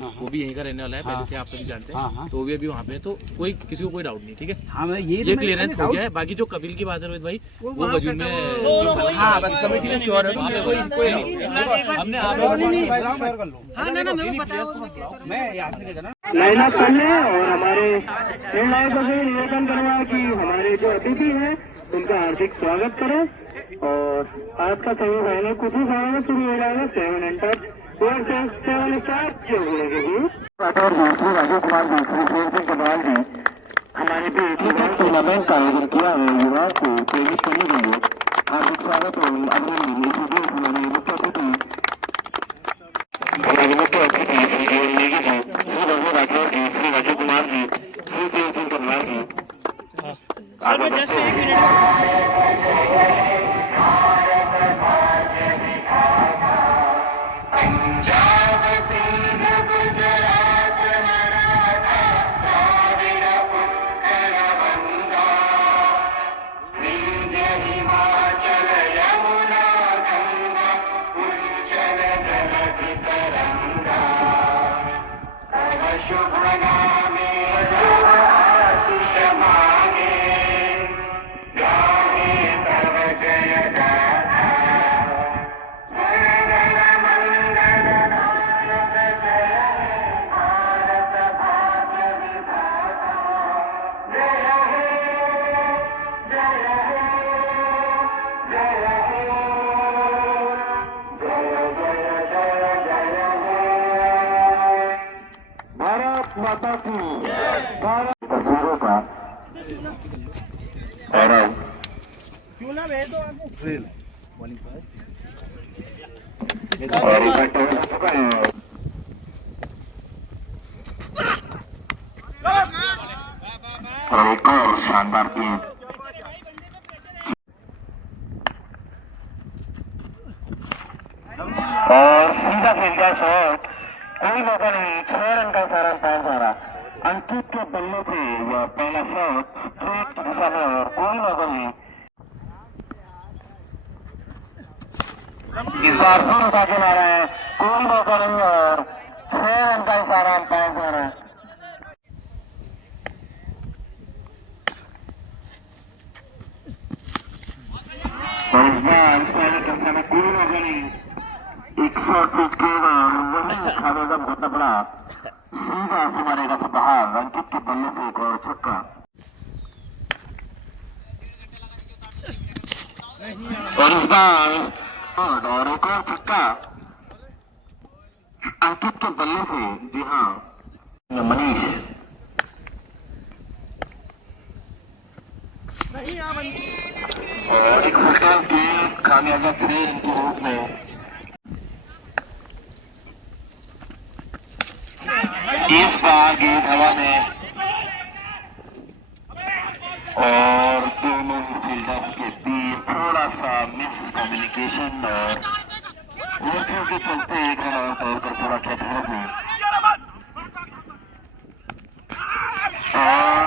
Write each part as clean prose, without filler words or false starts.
वो भी यहीं का रहने वाला है, पहले से आप सभी जानते हैं। हाँ। तो वो भी अभी वहाँ पे है, तो कोई किसी को कोई डाउट नहीं, ठीक है। हाँ मैं ये क्लियरेंस हो गया है। बाकी जो कपिल की बात है रोहित भाई, वो वजूद में हाँ बस कमेटी में श्योर है, कोई हमने मैं याद नहीं करना। मेहनत कर ले और हमारे निर्णायकों से निवेदन करवा कि हमारे जो अतिथि हैं उनका हार्दिक स्वागत करें। और आज का सेमीफाइनल कुछ ही समय में शुरू हो जाएगा। 7 एंटर 7 स्टार जो होगी राठौर जी, श्री राजीव कुमार जी, श्री प्रेम सिंह कटवाल जी हमारे बीच टूर्नामेंट का आयोजन किया है। युवाओं को प्रेरित करने के लिए हार्दिक स्वागत और अभिनंदन। हमारे मुख्य अतिथि श्री जीवन नेगी जी, श्री रघु राठौर जी, श्री राजीव कुमार जी, श्री प्रेम सिंह कटवाल जी। सर मैं जस्ट 1 मिनट माता की तस्वीरों का और एक और शानदार गेम और सीधा खेल गया शॉट, कोई मौका नहीं। 6 रन का सारा पास आ रहा अंकित के बल्ले से यह पहला शॉट स्ट्रेट दिशा में और कोई मौका नहीं। इस बार फिर उठा के मारा है, कोई मौका नहीं और 6 रन का सारा पास आ रहा है। और इस बार इस पहले कक्षा में कोई मौका नहीं। 100 फीट के वही खावेगा बहुत बड़ा सीधा से मारेगा सब बाहर। अंकित के बल्ले से एक और छक्का और इस बार और एक और छक्का अंकित के बल्ले से। जी हाँ मनीष और एक होटल की कामयाबी 3 रन के रूप में। इस बार गेंद हवा में और दोनों फील्डर्स के बीच थोड़ा सा मिस कम्युनिकेशन और गलतियों के चलते एक रन आउट होकर पूरा खेल खत्म हुआ। और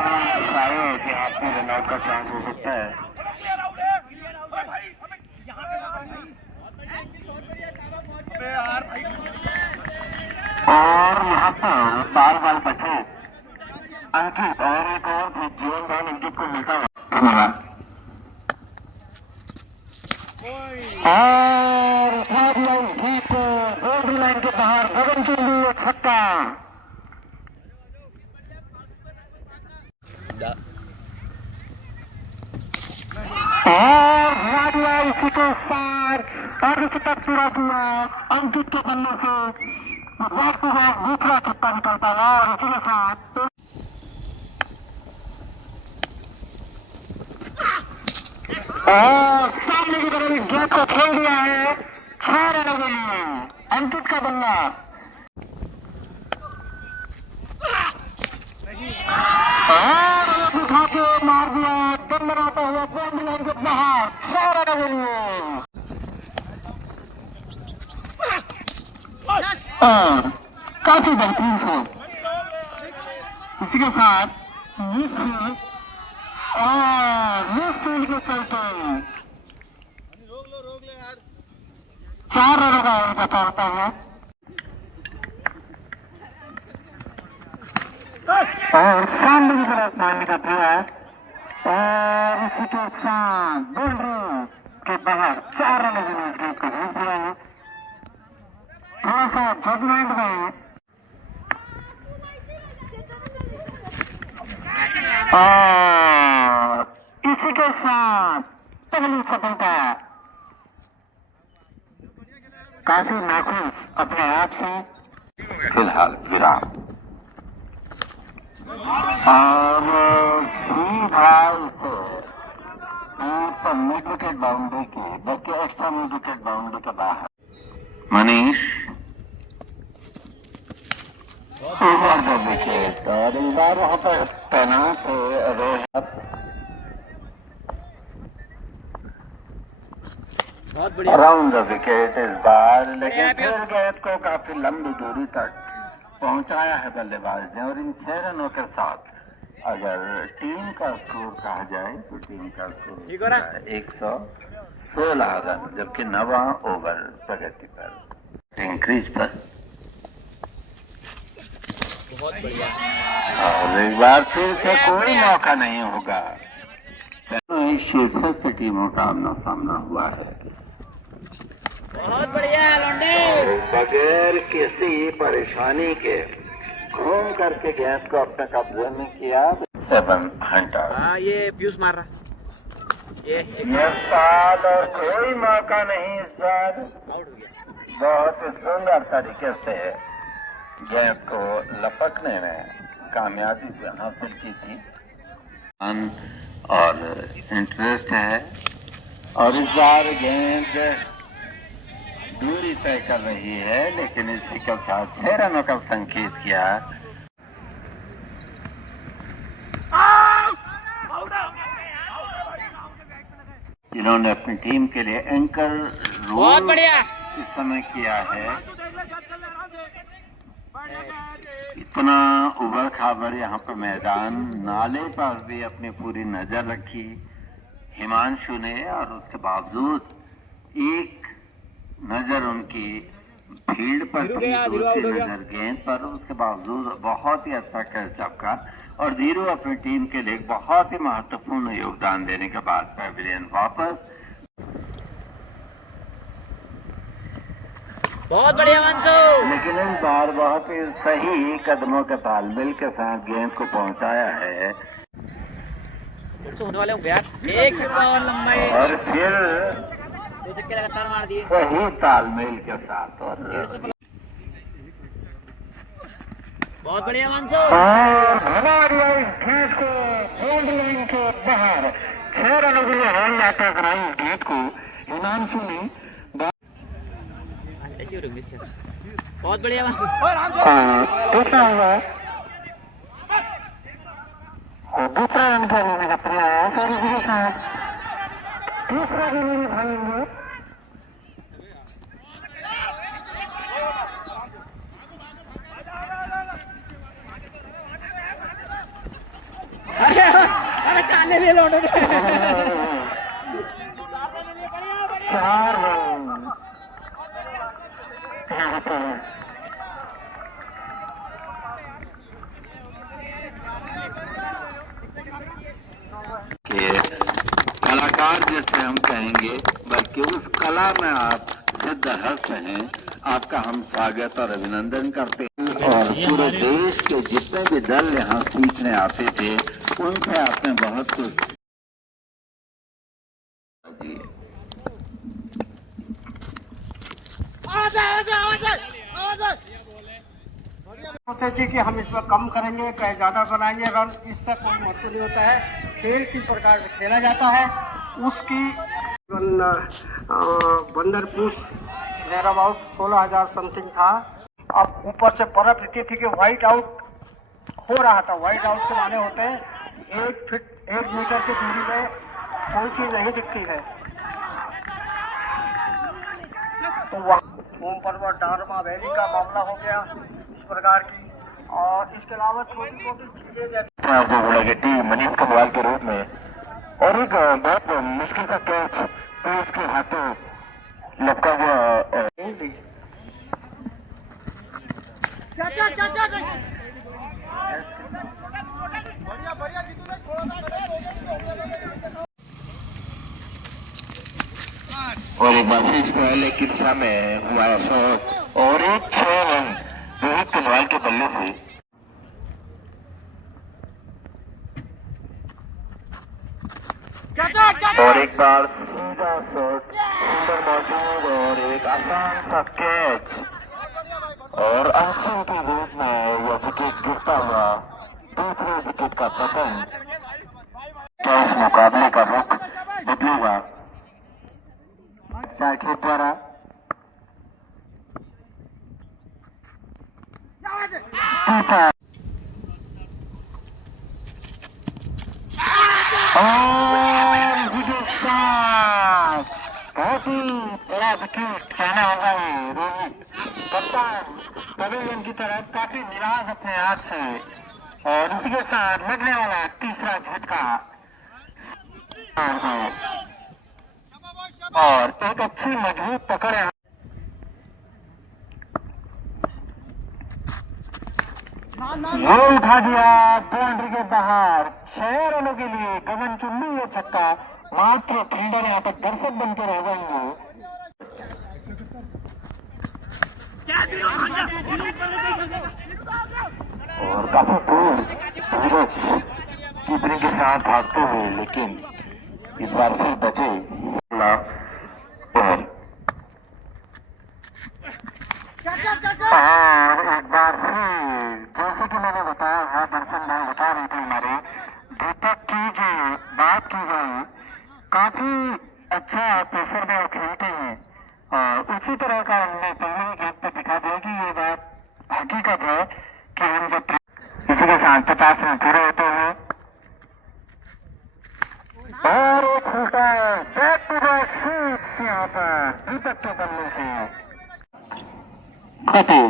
शायद यहाँ पे रन आउट का चांस हो सकता है। और यहाँ पर बाल बचे अंकित और एक और जीवन दान अंकित को मिलता है। और अंकित बाउंड्री लाइन के बाहर गगन चुंबी छक्का। और भिड़ा दिया इसी के साथ आगे की तरफ पूरा दिया अंकित के बल्ले से वक्त दूसरा छक्का निकलता है। और इसी के साथ और सामने की तरफ इस गेंद को खेल दिया है। 6 रनों के लिए अंकित का बल्ला और उठा के मार दिया दम बनाता हुआ बाउंड्री लाइन के बाहर। 6 रनों के लिए और काफी बेहतरीन शॉट। इसी के साथ मिस फील्ड के चलते 4 रनों का होता है। और सामने की तरफ मारने का प्रयास और इसी के साथ बाउंड्री के बाहर 4 रन गेंद को भेज दिया है। थोड़ा सा जजमेंट में और इसी के साथ पहली सफलता। काफी नाखुश अपने आप से फिलहाल विराम और मिड विकेट बाउंड्री के बल्कि एक्स्ट्रा मिड विकेट बाउंड्री के बाहर मनीष ओवर द विकेट और इस बार वहां पर तैनात रोहित अराउंड द विकेट इस बार, लेकिन फिर गेंद को काफी लंबी दूरी तक पहुंचाया है बल्लेबाज ने। और इन 6 रनों के साथ अगर टीम का स्कोर कहा जाए तो टीम का स्कोर 116 रन, जबकि 9वां ओवर प्रगति पर इंक्रीज पर। बहुत बढ़िया। और एक बार फिर से कोई मौका नहीं होगा। शीर्षस्थ टीमों का आमना सामना हुआ है। बहुत बढ़िया लौंडे। बगैर किसी परेशानी के घूम करके गेंद को अपने कब्जे में किया। 7 हंटर। हाँ ये पीयूष मार रहा। ये साल और कोई मौका नहीं इस बार। आउट हो गया। बहुत ही सुंदर तरीके से गेंद को लपकने में कामयाबी हासिल की थी और इंटरेस्ट है। और इस बार गेंद दूरी तय कर रही है, लेकिन इसी के साथ 6 रनों का संकेत किया। जिन्होंने अपनी टीम के लिए एंकर रोल इस समय किया है। इतना उबड़ खाबड़ यहाँ पर मैदान, नाले पर भी अपनी पूरी नजर रखी हिमांशु ने, और उसके बावजूद एक नजर उनकी फील्ड पर थी, दूसरी नजर गेंद पर, उसके बावजूद बहुत ही अच्छा कैच चपका। और धीरू अपनी टीम के लिए बहुत ही महत्वपूर्ण योगदान देने के बाद पैविलियन वापस। बहुत बढ़िया मंजू। लेकिन इस बार बहुत ही सही कदमों के तालमेल के साथ गेंद को पहुंचाया है। होने वाले यार एक छक्का और लंबाई और फिर 2 छक्के लगातार मार दिए सही तालमेल के साथ। और बहुत बढ़िया मंजू। भगा दिया इस गेंद को होल्ड लाइन के बाहर। 6 रनों के लिए होल्ड लाता कराई इस गेंद को हिमांशु ने। बहुत बढ़िया मंजू। दूसरा हुआ दूसरा रन का लेने का प्रयास और इसी के साथ तीसरा रन भाई अरे चाले ले लौटे 4 रन कलाकार जैसे हम कहेंगे, बल्कि उस कला में आप सिद्धहस्त हैं। आपका हम स्वागत और अभिनंदन करते हैं। और पूरे देश के जितने भी दल यहाँ सीखने आते थे, उनसे आपने बहुत कुछ सोचते थे कि हम इसमें कम करेंगे, कहीं ज्यादा बनाएंगे रन, इससे कोई महत्व नहीं होता है। खेल किस प्रकार से खेला जाता है उसकी बंदर पुश मेरा अबाउट 16,000 समथिंग था। अब ऊपर से बर्फ इतनी थी कि व्हाइट आउट हो रहा था। व्हाइट आउट के माने होते हैं 1 मीटर की दूरी में कोई चीज नहीं दिखती है। तो ओम पर्वत डारमा वैली का मामला हो गया इस प्रकार की। और इसके अलावा छोटी छोटी चीजें टीम मनीष कमवाल के रूप में, और एक बहुत मुश्किल सा कैच तो उसके हाथों लपका हुआ और एक बार फिर इस पहले की दिशा में हुआ शॉट और एक 6 रन रोहित कुंडवाल के बल्ले से। और एक बार सीधा शॉट सुंदर मौजूद और एक आसान सा कैच और अंशुल के रूप में यह विकेट गिरता हुआ दूसरे विकेट का पतन। तो इस मुकाबले का रुख बदलेगा साकिब द्वारा। बहुत ही बड़ा विकेट कहना होगा ये रोहित कप्तान पवेलियन की तरफ काफी निराश अपने आप से और इसी के साथ लगने वाला तीसरा झटका और एक अच्छी मजबूत पकड़ है। ये उठा दिया बाउंड्री के बाहर 6 रनों के लिए गगन चुन्नी ये छक्का मात्र फील्डर यहाँ तक दर्शक बनकर रह जाएंगे। और काफी दूर कीपरिंग के साथ भागते हुए लेकिन इस बार फिर बचे और एक बार फिर जैसे कि मैंने बताया है दर्शन भाई बता रहे थे हमारे दीपक की जो बात की जाए काफी अच्छा प्रेशर में वो खेलते हैं और उसी तरह का हमने पहले ही गेम पे दिखा दिया कि ये बात हकीकत है कि हम जब इसी के साथ 50 रन पूरे होते हैं और एक फुलटा बैक टू बैक सिक्स यहाँ पर दीपक के बल्ले से कपिल।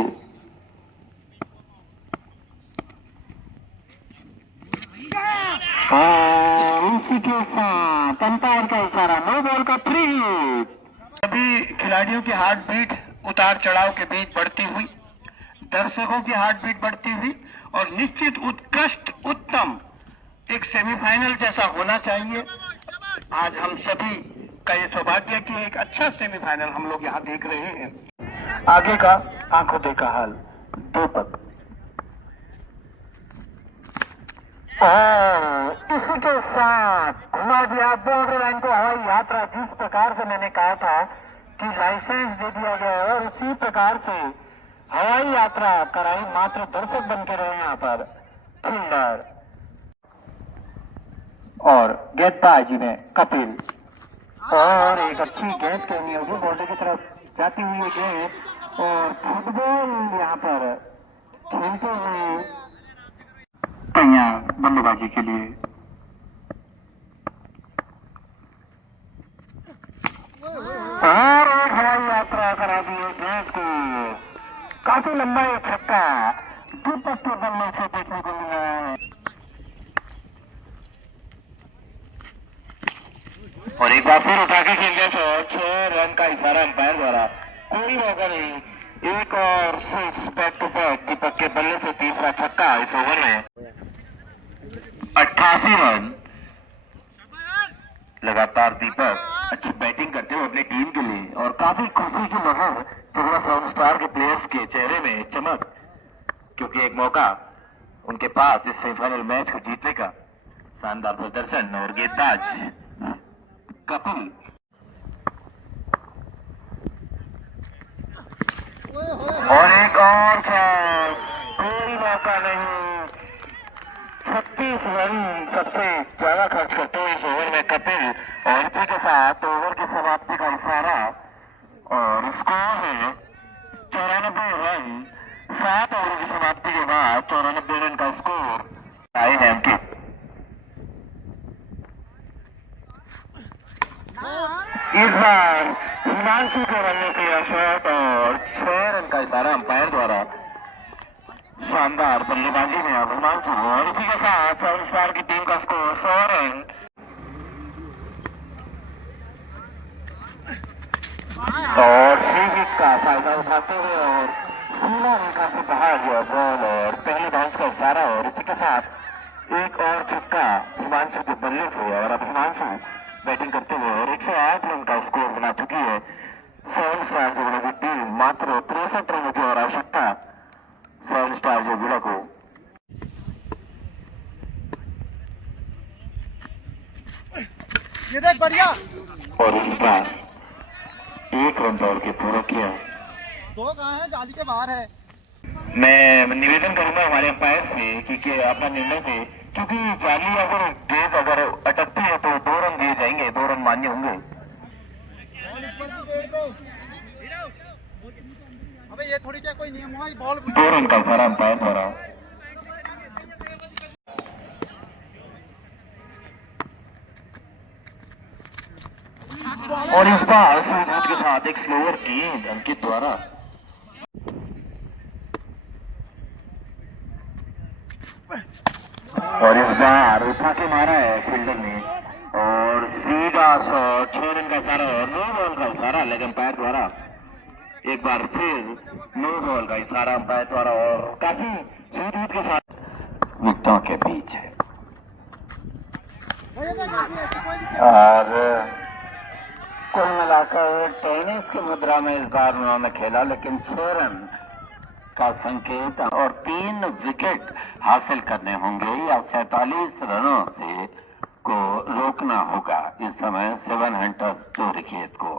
और इसी के साथ अंपायर का इशारा नो बॉल का फ्री हिट। सभी खिलाड़ियों की हार्ट बीट उतार चढ़ाव के बीच बढ़ती हुई, दर्शकों की हार्ट बीट बढ़ती हुई और निश्चित उत्कृष्ट उत्तम एक सेमीफाइनल जैसा होना चाहिए। आज हम सभी का ये सौभाग्य कि एक अच्छा सेमीफाइनल हम लोग यहाँ देख रहे हैं। आगे का आंखों देखा हाल दीपक इसी के साथ घुमा दिया बाउंड्री लाइन को हवाई यात्रा। जिस प्रकार से मैंने कहा था कि लाइसेंस दे दिया गया है और उसी प्रकार से हवाई यात्रा कराई, मात्र दर्शक बन के रहे यहाँ पर फील्डर और गेंदबाजी में कपिल और एक अच्छी गेंद करनी होगी बॉर्डर की तरफ जाती हुई गेंद और फुटबॉल यहाँ पर खेलते हुए तैयार बल्लेबाजी के लिए। और एक हवाई यात्रा करा दी गेंद को, काफी लंबा ये छक्का दीपक के बल्ले से देखने को मिला है। और एक बार फिर उठा के खेलने से 6 रन का इशारा अंपायर द्वारा, कोई मौका नहीं, एक और 6 बैक टू बैक दीपक के बल्ले से तीसरा छक्का इस ओवर में 88 रन लगातार। दीपक अच्छी बैटिंग करते हुए अपनी टीम के लिए और काफी खुशी की लहर चौदह साउथ स्टार के प्लेयर्स के चेहरे में चमक, क्योंकि एक मौका उनके पास इस सेमीफाइनल मैच को जीतने का। शानदार प्रदर्शन और गेंदबाज कपिल और एक और कोई मौका नहीं। 36 रन सबसे ज्यादा खर्च करते हुए इस ओवर में कपिल और इसी के साथ ओवर की समाप्ति का इशारा और स्कोर है 94 रन। 7 ओवर की समाप्ति के बाद 94 रन का स्कोर आए हैं अंकित। इस बार हिमांशु को रन ने किया शॉट और 6 रन का इशारा अंपायर द्वारा। शानदार बल्लेबाजी में अब हिमांशु और इसी के साथ साउथ स्टार की टीम का स्कोर 100 रन। और फ्री हिट का फायदा उठाते हुए और सीमा रेखा से बाहर गया बॉल और पहले बाउंस का इशारा और इसी साथ एक और छक्का हिमांशु के बल्ले से, और अब हिमांशु बैटिंग करते हुए और 108 रन का स्कोर बना चुकी है। 7 स्टार जोगड़ा की टीम मात्र 63 रनों की और आवश्यकता 7 स्टार जोगड़ा को। ये देख बढ़िया, और इस बार 1 रन दौड़ के पूरा किया। 2 कहाँ है, जाली के बाहर है। मैं निवेदन करूंगा हमारे अंपायर से कि अपना निर्णय दे, क्योंकि जाली अगर गेंद अगर अटकती है तो 2 रन दिए जाएंगे, 2 रन मान्य होंगे। अबे ये थोड़ी क्या कोई नियम हुआ, बॉल 2 रन का सारा अंपायर द्वारा। और इस बार सूरज के साथ एक स्लोअर गेंद अंकित द्वारा। और इस बार उठा के मारा है फील्डर ने, और सीधा 6 रन का सारा और 9 बॉल का इशारा लेग अंपायर द्वारा। एक बार फिर 9 बॉल का इशारा अंपायर द्वारा, और काफी सूरज के साथ विकेटों के बीच है। और कुल मिलाकर टेनिस की मुद्रा में इस बार उन्होंने खेला, लेकिन 6 रन का संकेत और 3 विकेट हासिल करने होंगे या 47 रनों से को रोकना होगा इस समय 7 हंटर्स चोरीखेत को।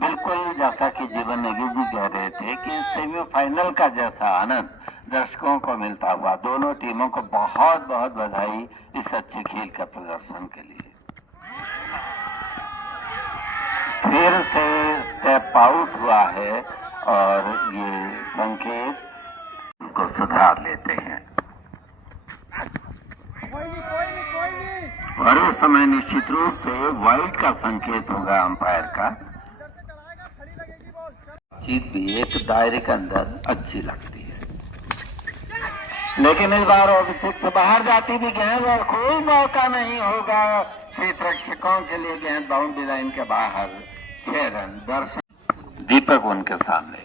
बिल्कुल जैसा कि जीवन नेगी जी कह रहे थे कि सेमीफाइनल का जैसा आनंद दर्शकों को मिलता हुआ। दोनों टीमों को बहुत बहुत बधाई इस अच्छे खेल का प्रदर्शन के लिए। फिर से स्टेप आउट हुआ है और ये संकेत को सुधार लेते हैं। और इस समय निश्चित रूप से वाइड का संकेत होगा अंपायर का। जीत भी एक दायरे के अंदर अच्छी लगती है, लेकिन इस बार ऑफिस से बाहर जाती भी गेंद और कोई मौका नहीं होगा क्षेत्र रक्षकों के लिए। गेंद बाउंड्री लाइन के बाहर 6 रन। दर्शक दीपक उनके सामने।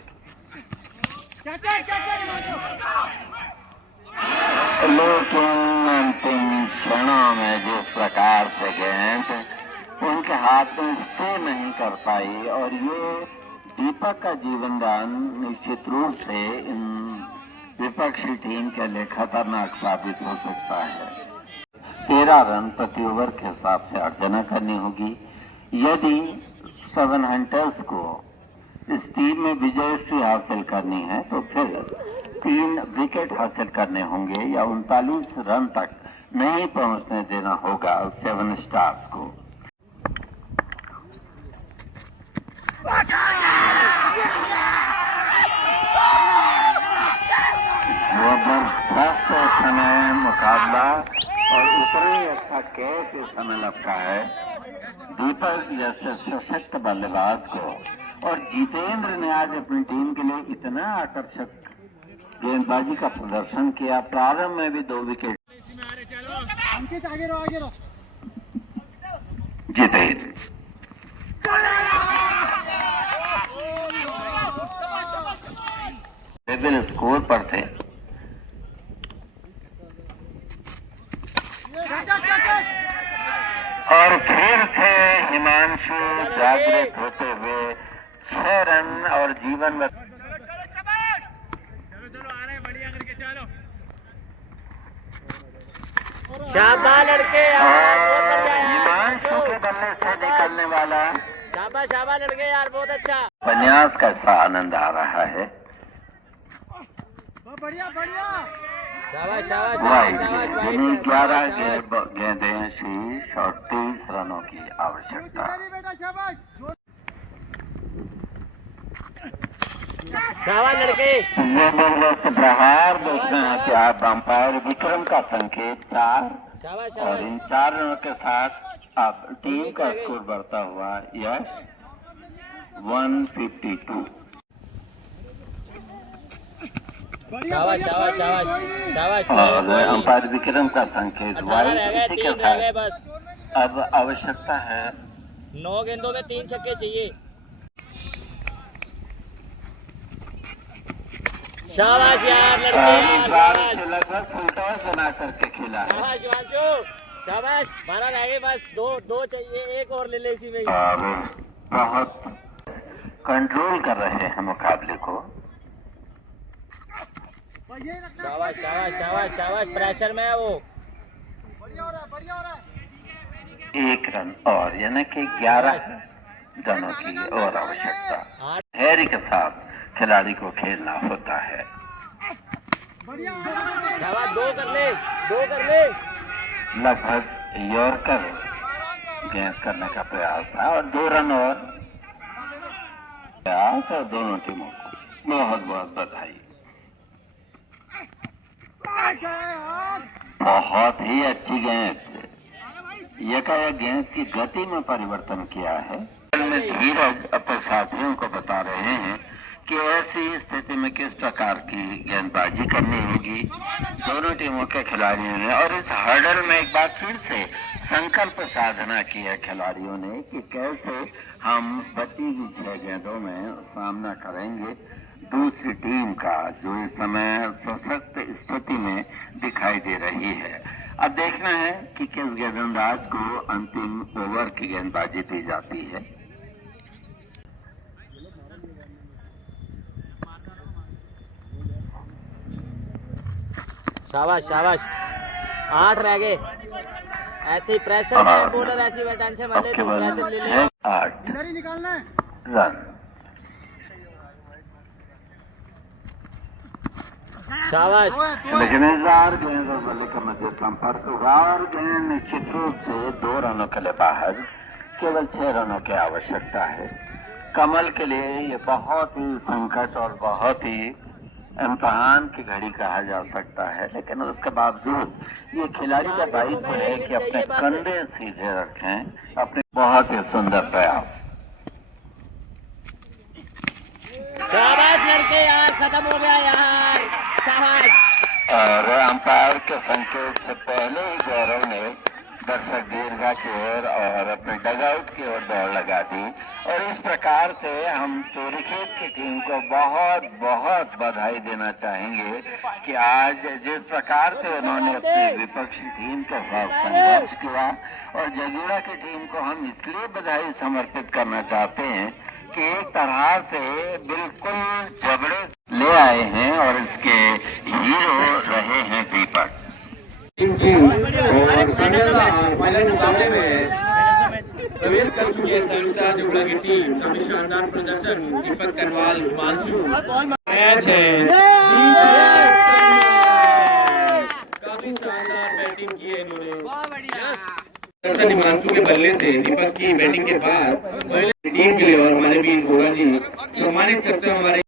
लेकिन अंतिम क्षणों में जिस प्रकार से गेंद उनके हाथ में स्टे नहीं कर पाई, और ये दीपक का जीवनदान निश्चित रूप से इन विपक्षी टीम के लिए खतरनाक साबित हो सकता है। 13 रन प्रति ओवर के हिसाब से अर्जना करनी होगी यदि 7 हंटर्स को इस टीम में विजयश्री हासिल करनी है। तो फिर 3 विकेट हासिल करने होंगे या 39 रन तक नहीं पहुंचने देना होगा 7 स्टार्स को। जबरदस्त समय मुकाबला और उतना ही अच्छा कैच इस समय लगता है दीपक जैसे सशक्त बल्लेबाज को। और जितेंद्र ने आज अपनी टीम के लिए इतना आकर्षक गेंदबाजी का प्रदर्शन किया। प्रारंभ में भी 2 विकेट। अंकित आगे रहो। जितेंद्र लेवल स्कोर पर थे। और फिर से हिमांशु जागृत होते हुए 6 रन और जीवन में। शाबाश लड़के यार, बहुत बढ़िया यार। हिमांशु के बल्ले से निकलने वाला शाबाश शाबाश लड़के यार, बहुत अच्छा। उपन्यास का सा आनंद आ रहा है। बढ़िया बढ़िया। शाबाश शाबाश वाइड शाबाश यानी 11 गेंदें शीर्ष और 23 रनों की आवश्यकता। शाबाश लड़के। जबरदस्त प्रहार देखते हैं कि आप अंपायर विक्रम का संकेत 4 शाबाश और इन 4 रनों के साथ अब टीम का स्कोर बढ़ता हुआ यश 152। शाबाश शाबाश शाबाश शाबाश। और अंपायर विक्रम का संकेत वाइड। इसी के 3 रह गए साथ बस। अब आवश्यकता है 9 गेंदों में 3 छक्के चाहिए। शाबाश यार लड़के यार, शाबाश। लगभग फुल टॉस बना करके खेला है। शाबाश शिवांशु, शाबाश। 12 रह गए बस, दो चाहिए, एक और ले ले इसी में ही। और बहुत कंट्रोल कर रहे हैं मुकाबले को। शाबाश शाबाश शाबाश शाबाश, प्रेशर में है वो। 1 रन और, यानी कि 11 रनों की और आवश्यकता। धैर्य के साथ खिलाड़ी को खेलना होता है। शाबाश, 2 कर ले, 2 कर ले। लगभग यॉर्कर गेंद करने का प्रयास था और 2 रन और प्रयास, और दोनों टीमों को बहुत बहुत बधाई। बहुत ही अच्छी गेंद, यकायक गेंद की गति में परिवर्तन किया है। में धीरज अपने साथियों को बता रहे हैं कि ऐसी स्थिति में किस प्रकार की गेंदबाजी करनी होगी दोनों टीमों के खिलाड़ियों ने। और इस हर्डल में एक बार फिर से संकल्प साधना की है खिलाड़ियों ने कि कैसे हम बची हुई 6 गेंदों में सामना करेंगे दूसरी टीम का, जो इस समय सशक्त स्थिति में दिखाई दे रही है। अब देखना है कि किस गेंदबाज को अंतिम ओवर की गेंदबाजी दी जाती है। शाबाश शाबाश, 8 रह गए। ऐसे ही प्रेशर में बॉलर ऐसी टेंशन वाले तो प्रेशर ले ले। 8 रन। शाबाश, लेकिन इस बार गेंद और बल्ले का मध्य संपर्क हुआ और गेंद निश्चित रूप से 2 रनों के लिए बाहर। केवल 6 रनों की आवश्यकता है। कमल के लिए ये बहुत ही संकट और बहुत ही इम्तिहान की घड़ी कहा जा सकता है, लेकिन उसके बावजूद ये खिलाड़ी का दायित्व है कि अपने कंधे सीधे रखें। अपने बहुत ही सुंदर प्रयास। शाबाश लड़के यार, खत्म हो गया यार, शाबाश। और अंपायर के संकेत से पहले ही गौरव ने दर्शक दीर्घा की ओर और अपने डगआउट की ओर दौड़ लगा दी। और इस प्रकार से हम चोरीखेत की टीम को बहुत बहुत बधाई देना चाहेंगे कि आज जिस प्रकार से उन्होंने अपनी विपक्षी टीम के साथ संघर्ष किया। और जगीड़ा की टीम को हम इसलिए बधाई समर्पित करना चाहते हैं कि एक तरह से बिल्कुल जबड़े ले आए हैं और इसके हीरो रहे हैं दीपक। और फाइनल मुकाबले में प्रवेश कर चुकी है संस्था जुगड़ा की टीम। काफी शानदार प्रदर्शन, दीपक करवाल, हिमांशु मैच है, काफी शानदार बैटिंग की है इन्होंने। हिमांशु के बल्ले से दीपक की बैटिंग के बाद टीम के लिए और हमारे भी गोरा जी सम्मानित करते हैं हमारे